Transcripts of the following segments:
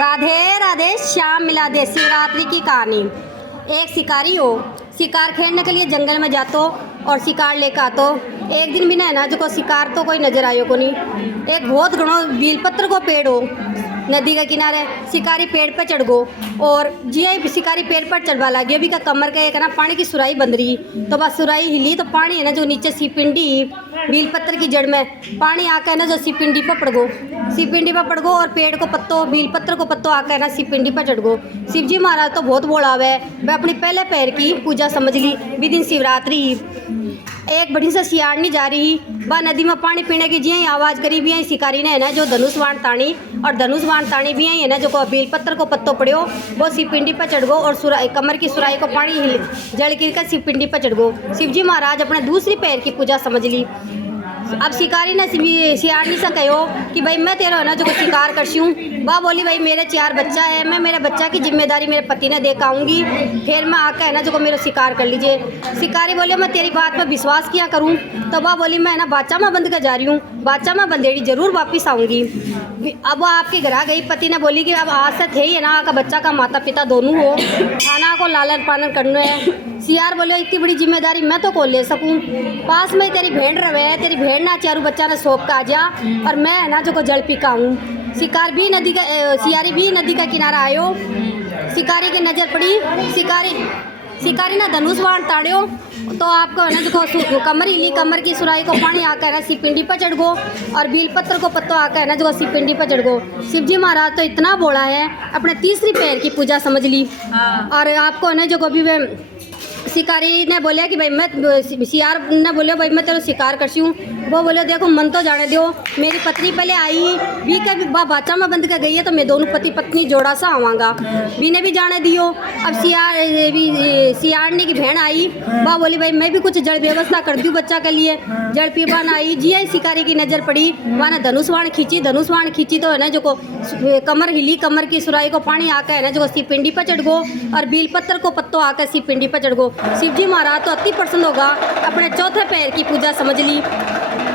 राधे राधे श्याम मिला दे। शिवरात्रि की कहानी। एक शिकारी हो, शिकार खेलने के लिए जंगल में जातो और शिकार लेकर आतो। एक दिन भी ना जो को शिकार तो कोई नजर आयो को नहीं। एक बहुत घणो बेलपत्र को पेड़ हो नदी के किनारे। शिकारी पेड़ पर चढ़ गो और जी शिकारी पेड़ पर चढ़वा लगे। अभी का कमर का एक ना पानी की सुराई बंद रही तो बस सुराई हिली तो पानी है ना जो नीचे सीपिंडी बेलपत्र की जड़ में पानी आकर ना जो सीपिंडी पर पड़ गो। सीपिंडी पर पड़ गो और पेड़ को पत्तो बेलपत्र को पत्तो आकर ना सीपिंडी पर चढ़ गो। शिवजी महाराज तो बहुत बोला है वह अपनी पहले पैर की पूजा समझ ली। दिन शिवरात्रि एक बड़ी सा सियारनी जा रही वह नदी में पानी पीने की जी आवाज़ करी भी शिकारी ने है ना जो धनुष बाण तानी और धनुष बाण तानी भी है ना जो बेलपत्र को पत्तो पड़ो वो सिपिंडी पर चढ़ गो और सुराई कमर की सुराई को पानी जड़ गिर कर सिपिंडी पर चढ़ गो। शिवजी महाराज अपने दूसरी पैर की पूजा समझ ली। अब शिकारी ने सियारनी से कहो कि भाई मैं तेरा है ना जो शिकार करती हूँ। वह बोली भाई मेरे 4 बच्चा है, मैं मेरे बच्चा की जिम्मेदारी मेरे पति ने दे आऊँगी, फिर मैं आकर है ना जो मेरा शिकार कर लीजिए। शिकारी बोले मैं तेरी बात पर विश्वास किया करूँ। तो वह बोली मैं ना बाचा में बंद कर जा रही हूँ, बाचा में बंदेड़ी जरूर वापिस आऊँगी। अब वह आपके घर आ गई। पति ने बोली कि अब आज से थे ही है ना आपका बच्चा का माता पिता दोनों हो, खाना को लालन पालन करना है। सियार बोलो इतनी बड़ी जिम्मेदारी मैं तो को ले सकूं। पास में तेरी भेड़ रवे है, तेरी भेड़ ना चारू बच्चा ने सौंप का आ जा और मैं है ना जो को जल पी का हूँ। शिकार भी नदी का सियारी भी नदी का किनारा आयो। शिकारी की नज़र पड़ी। शिकारी ना धनुष बाण ताड़ियो तो आपको है ना जो कमर हिली, कमर की सुराई को पानी आकर है सिपिंडी पर चढ़ गो और बेलपत्र को पत्तो आकर है ना जो सिपिंडी पर चढ़ गो। शिवजी महाराज तो इतना बोला है अपने तीसरी पैर की पूजा समझ ली। और आपको है ना जो कभी वे शिकारी ने बोला कि भाई मैं सियार ने बोले भाई मैं तेरा शिकार करती हूँ। वो बोले देखो मन तो जाने दो, मेरी पत्नी पहले आई भी का बाचा में बंद कर गई है तो मैं दोनों पति पत्नी जोड़ा सा आवांगा, भी ने भी जाने दियो। अब सियारनी की बहन आई, वह बोली भाई मैं भी कुछ जड़ व्यवस्था कर दूँ बच्चा के लिए। जड़ पीबान आई जी आई शिकारी की नज़र पड़ी। वह ना धनुष बाण खींची तो है ना जो को कमर हिली, कमर की सुराई को पानी आकर है ना जो सिपिंडी पर चढ़ गो और बेलपत्र को पत्तो आकर सिपिंडी पर चढ़ गो। शिवजी महाराज तो अति प्रसन्न होगा, अपने चौथे पैर की पूजा समझ ली।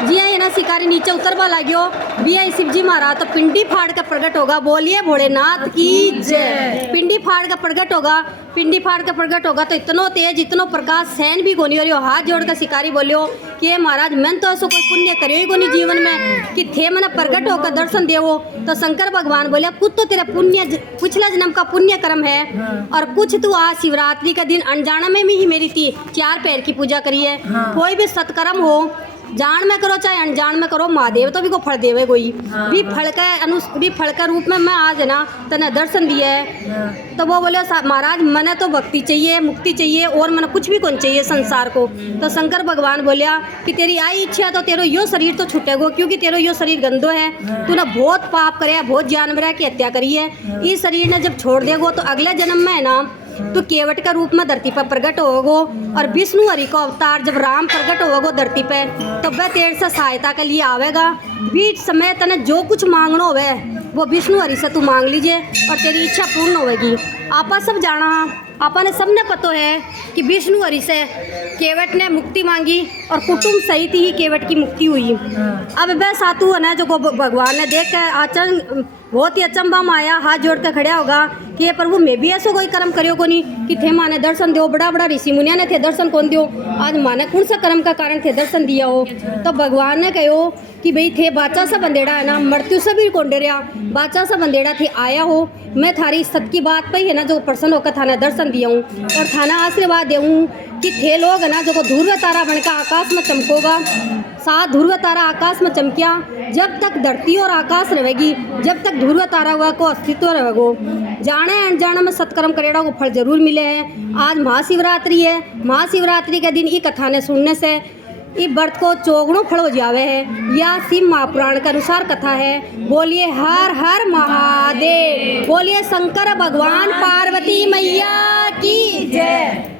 जी है ना शिकारी नीचे उतरवा लाग्यो भी आई। शिवजी महाराज तो पिंडी फाड़ कर प्रकट होगा। बोलिए भोलेनाथ की जय। पिंडी फाड़ कर प्रकट होगा, पिंडी फाड़ कर प्रकट होगा तो इतनो तेज इतनो प्रकाश सहन भी कोनी हो रही हो। हाथ जोड़कर शिकारी बोलियो कि महाराज मैं तो ऐसा कोई पुण्य करियो को नहीं जीवन में कि थे मैंने प्रकट होकर दर्शन देवो। तो शंकर भगवान बोले कुछ तो तेरा पुण्य पिछला जन्म का पुण्य कर्म है और कुछ तू आज शिवरात्रि का दिन अनजाना में भी ही मेरी 4 पैर की पूजा करी है। कोई भी सत्कर्म हो जान में करो चाहे अनजान में करो, महादेव तो भी को फल देवे कोई भी फल के रूप में मैं आज है ना तने दर्शन दिया है। तो वो बोले महाराज मने तो भक्ति चाहिए, मुक्ति चाहिए और मने कुछ भी कौन चाहिए संसार को। तो शंकर भगवान बोलिया कि तेरी आई इच्छा तो तेरो यो शरीर तो छूटेगो क्योंकि तेरो यो शरीर गंदो है, तूने बहुत पाप करे, बहुत जानवर की हत्या करी है। इस शरीर ने जब छोड़ देगो तो अगले जन्म में है ना तो केवट का रूप में धरती पर प्रकट होगो और विष्णु हरि को अवतार जब राम प्रकट होगो धरती पे तो वह तेरे से सहायता के लिए आवेगा। बीच समय तने जो कुछ मांगना होवे वो विष्णु हरि से तू मांग लीजिए और तेरी इच्छा पूर्ण होगी। आपा सब जाना, आपा ने सबने पता है कि विष्णु हरि से केवट ने मुक्ति मांगी और कुटुंब सहित ही केवट की मुक्ति हुई। अब वह सातु है ना जो भगवान ने देख कर आचरण बहुत ही अचंबा में आया, हाथ जोड़ कर खड़ा होगा कि ये प्रभु मैं भी ऐसा कोई कर्म करियो को नहीं कि थे माने दर्शन दो, बड़ा बड़ा ऋषि मुनिया ने थे दर्शन कौन दियो, आज माने कौन सा कर्म का कारण थे दर्शन दिया हो। तो भगवान ने कहो कि भाई थे बाचा सा बंदेड़ा है ना मृत्यु से भी कौन डरिया, बाचा सा बंदेड़ा थे आया हो, मैं थारी सत की बात पर ही है ना जो प्रसन्न होकर थाना दर्शन दिया हूँ और थाना आशीर्वाद देऊँ कि थे लोग है ना जो ध्रुव तारा बनकर आकाश में चमकोगा। 7 ध्रुव तारा आकाश में चमकिया, जब तक धरती और आकाश रहेगी, जब तक ध्रुव तारा हुआ को अस्तित्व रहेगो। जाने अनजाने में सत्कर्म करेगा को फल जरूर मिले हैं। आज महाशिवरात्रि है, महाशिवरात्रि के दिन ये कथा ने सुनने से इस व्रत को चौगुणों फल हो जावे है। या शिव महापुराण के अनुसार कथा है। बोलिए हर हर महादेव, बोलिए शंकर भगवान पार्वती मैया की जय।